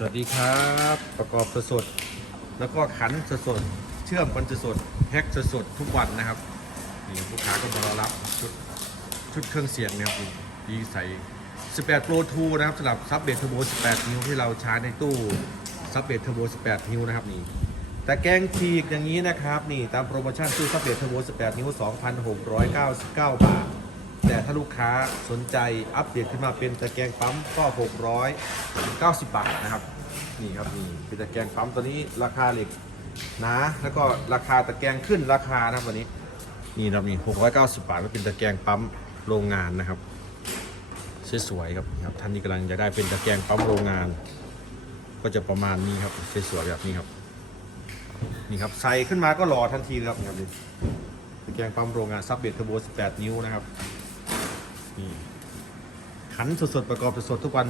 สวัสดีครับ ประกอบสดๆแล้วก็ขันสดๆเชื่อมกันสดๆแพ็คสดๆทุกวันนะครับนี่ลูกค้าก็มารอรับชุดชุดเครื่องเสียงนะครับดีใส่18 Pro 2นะครับสำหรับซับเบสเทอร์โบ18 นิ้วที่เราใช้ในตู้ซับเบสเทอร์โบ18 นิ้วนะครับนี่แต่แกงฉีกอย่างนี้นะครับนี่ตามโปรโมชั่นตู้ซับเบสเทอร์โบ18 นิ้ว 2,699 บาท แต่ถ้าลูกค้าสนใจอัปเดตขึ้นมาเป็นตะแกรงปั๊มก็ 690 บาทนะครับ นี่ครับนี่เป็นตะแกรงปั๊มตัวนี้ราคาเหล็กหนะแล้วก็ราคาตะแกรงขึ้นราคานะครับวันนี้ นี่ครับนี่690 บาทแล้วเป็นตะแกรงปั๊มโรงงานนะครับสวยๆครับครับท่านที่กำลังจะได้เป็นตะแกรงปั๊มโรงงาน ก็จะประมาณนี้ครับสวยๆแบบนี้ครับนี่ครับใส่ขึ้นมาก็รอทันทีเลยครับนี่ครับตะแกรงปั๊มโรงงานซับเบทเทอร์โบ18 นิ้วนะครับ นี่ขันสดๆประกอบสดๆทุกวัน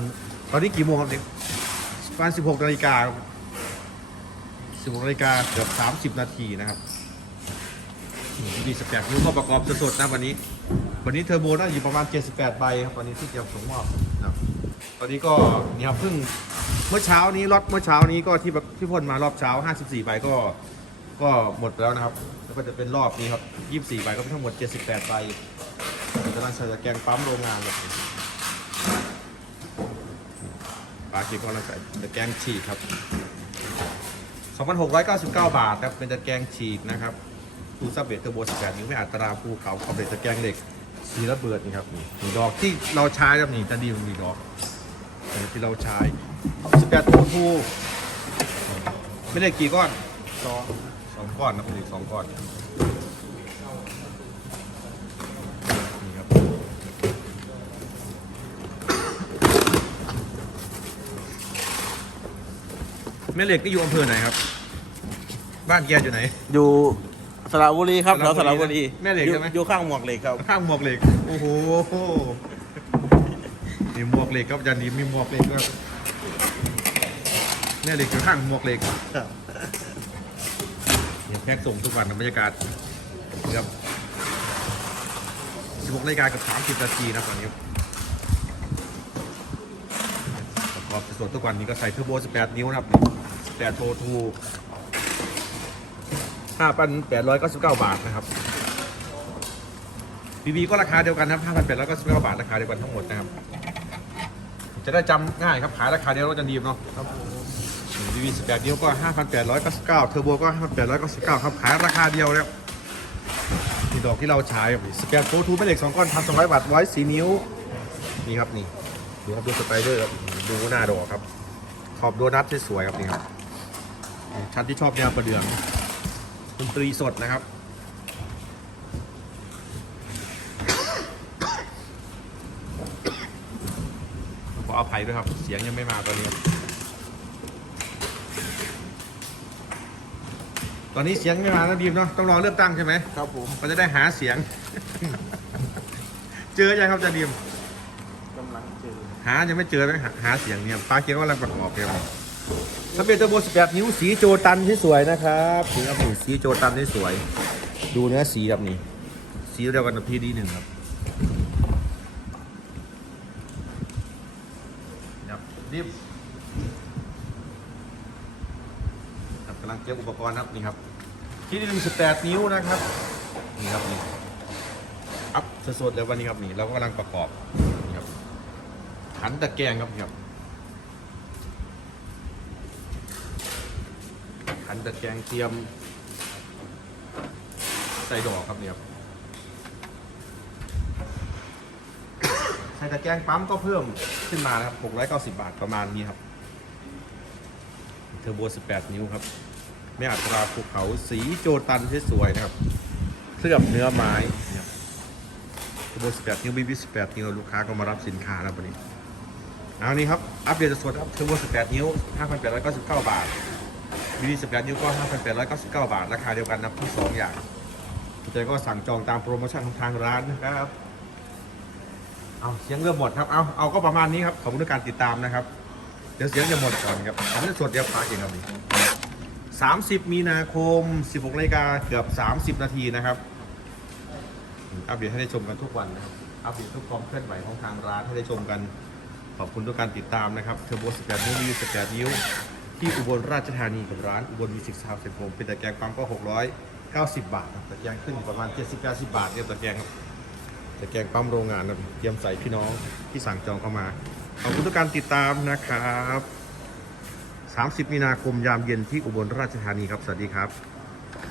ตอนนี้กี่โมงครับเนี่ประมาณ16นาฬิกาครับ16นาฬิกาเกือบ30นาทีนะครับดีสแปดนิ้วก็ประกอบสดๆนะวันนี้ วันนี้เทอร์โบน่าอยู่ประมาณ 78 ใบครับวันนี้ที่จะส่งมอบนะครับตอนนี้ก็นี่ครับเพิ่งเมื่อเช้านี้รถเมื่อเช้านี้ก็ที่ที่พ่นมารอบเช้า 54 ใบก็ก็หมดแล้วนะครับ แล้วก็จะเป็นรอบนี้ครับ 24 ใบก็เป็นทั้งหมด 78 ใบ กำลังใส่ตะแกรงปั๊มโรงงานแบบนี้ปลาคีก็กำลังใส่ตะแกรงฉีดครับ 2,699 บาทครับ เป็นตะแกรงฉีดนะครับทูซับเบตเทอร์โบ18นิ้วไม่อัตราภูเขาคอมเบตตะแกรงเหล็กสีระเบิดนี่ครับนี่ดอกที่เราใช้ครับนี่จะดีมันมีดอกที่เราใช้ 18ตัวภูไม่ได้กี่ก้อนสองสองก้อนนะเป็นสองก้อนครับ แม่เหล็กนี่อยู่อำเภอไหนครับ บ้านแกอยู่ไหน อยู่สระบุรีครับสแถระวบุสรีระบุรีแม่เหล็กอยู่ใช่ไหมอยู่ข้างหมวกเหล็กครับ ข้างหมวกเหล็ก โอ้โหมีหมวกเหล็กครับอาจารย์ดีมีหมวกเหล็กด้วยแม่เหล็กอยู่ข้างหมวกเหล็กเนี่ยแพ็กส่งทุกวันนะบรรยากาศครับ16นาฬิกากับ 30นาทีนะตอนนี้ประ กอบส่วนทุกวันนี้ก็ใส่เทอร์โบ18 นิ้วนะครับ18โททู5,899 บาทนะครับบีบีก็ราคาเดียวกันนะครับ5,899 บาทราคาเดียวกันทั้งหมดนะครับ จะได้จำง่ายครับขายราคาเดียวเราจะดีเนาะครับบีบี18 นิ้วก็ 5,899เทอร์โบก็ 5,899 ครับขายราคาเดียวแล้วนี่ดอกที่เราใช้ครับ18โททูเป็นเหล็ก2ก้อนทำ200บาท104นิ้ว นี่ครับนี่ดูครับดูสไปเดอร์ครับ ดูหน้าดอกครับ ขอบโดนัทที่สวยครับนี่ครับชั้นที่ชอบแนวประเดืองดนตรีสดนะครับขออภัยด้วยครับ เสียงยังไม่มาตอนนี้ครับตอนนี้เสียงไม่มาแล้วบีมเนาะต้องรอเลือกตั้งใช่ไหมครับผมมันจะได้หาเสียง เจอยังครับอาจารย์บีมกำลังเจอหายังไม่เจอเลยหาหาเสียงเนี่ยป้าเกียวกำลังประกอบเลยสเปรย์เทอร์โบ18นิ้วสีโจตันที่สวยนะครับสีครับนี่สีโจตันที่สวย ดูเนื้อสีแบบนี้ สีเดียวกันกับพีดีหนึ่งครับครับรีบครับกำลังเก็บอุปกรณ์ครับนี่ครับพีดีหนึ่ง18นิ้วนะครับ นี่ครับนี่อัพสดๆเลยวันนี้ครับนี่เราก็กำลังประกอบนี่ครับ ขันตะแกรงครับนี่ครับขันตะแกรงเตรียม ใส่ดอกครับเนี่ยครับใส่ตะแกรงปั๊มก็เพิ่มขึ้นมานะครับ 690 บาทประมาณนี้ครับเทอร์โบ 18 นิ้วครับไม่อัตราภูเขาสีโจตันที่สวยนะครับเคลือบเนื้อไม้นะครับเทอร์โบ 18 นิ้วบีบี18 นิ้วลูกค้าก็มารับสินค้าแล้ววันนี้ เอานี่ครับ อัปเดตสดครับเทอร์โบ18 นิ้ว 5,899 บาทวีดี18 นิ้วก็ 5,899 บาท ราคาเดียวกันนะทั้งสองอย่างสนใจก็สั่งจองตามโปรโมชั่นของทางร้านนะครับ เอาเสียงเริ่มหมดครับ เอาเอาก็ประมาณนี้ครับ ขอบคุณทุกการติดตามนะครับ เดี๋ยวเสียงจะหมดก่อนครับอันนี้สดเดียวพาเองครับนี่30 มีนาคม 16นาฬิกาเกือบ 30 นาทีนะครับ อัปเดตให้ได้ชมกันทุกวันนะครับ อัปเดตทุกความเคลื่อนไหวของทางร้านให้ได้ชมกัน ขอบคุณทุกการติดตามนะครับเทอร์โบสแปดนิ้วรีสแปดนิ้วที่อุบลราชธานีกับร้านอุบลมิวสิกซาวด์เซ็นผมเป็นตะแกรงปั๊มก็ 690 บาทครับตะแกรงขึ้นอยู่ประมาณ 70-90บาทเนี่ยตะแกรงครับตะแกรงปั๊มโรงงานนะเตรียมใส่พี่น้องที่สั่งจองเข้ามา ขอบคุณทุกการติดตามนะครับ 30 มีนาคมยามเย็นที่อุบลราชธานีครับ สวัสดีครับ